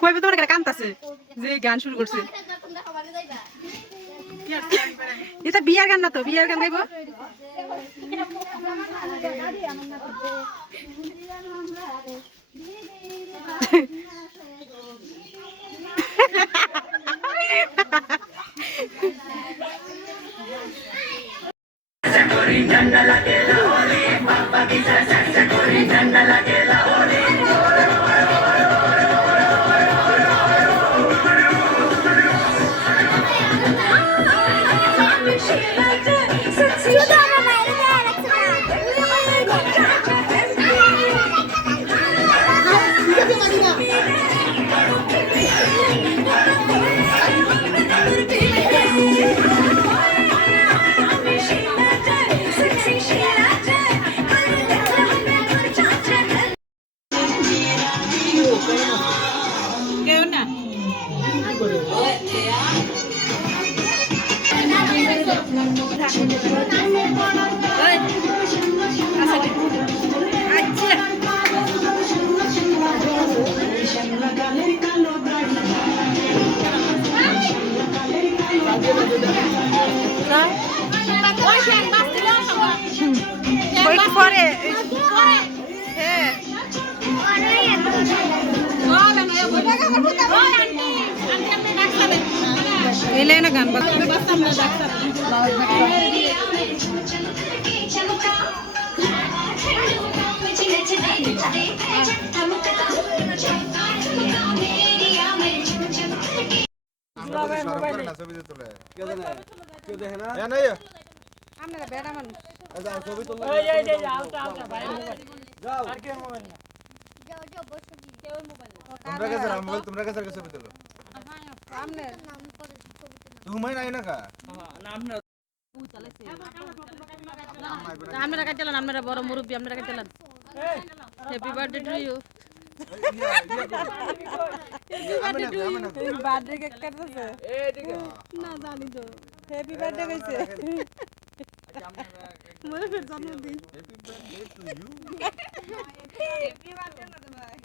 কইবে তোমার একটা কান্তাছে যে গান শুরু করছে এটা বিয়ার গান না তো বিয়ার গান গাইবো না গান তোমরা কাছে ছবি তোলো তুমি নাই না কা আমরা কাটলাম আমরা বড় মুরব্বি আমরা কাটলাম happy birthday to you birthday cake কাটছে না জানি তো হ্যাপি বার্থডে কইছে মনে ফের জন্মদিন happy birthday to you happy birthday না ভাই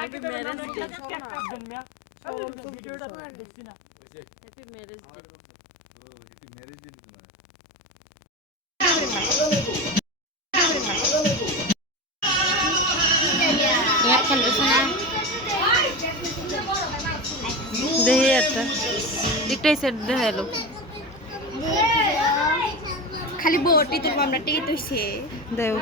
হ্যাপি ম্যারেজ ডে ভিডিওটা দেখছি না happy marriage day happy marriage day তোমার দেহে একটা একটাই সেট দেখাইলো খালি বটি তো আমরা টিকিট হইছে দেও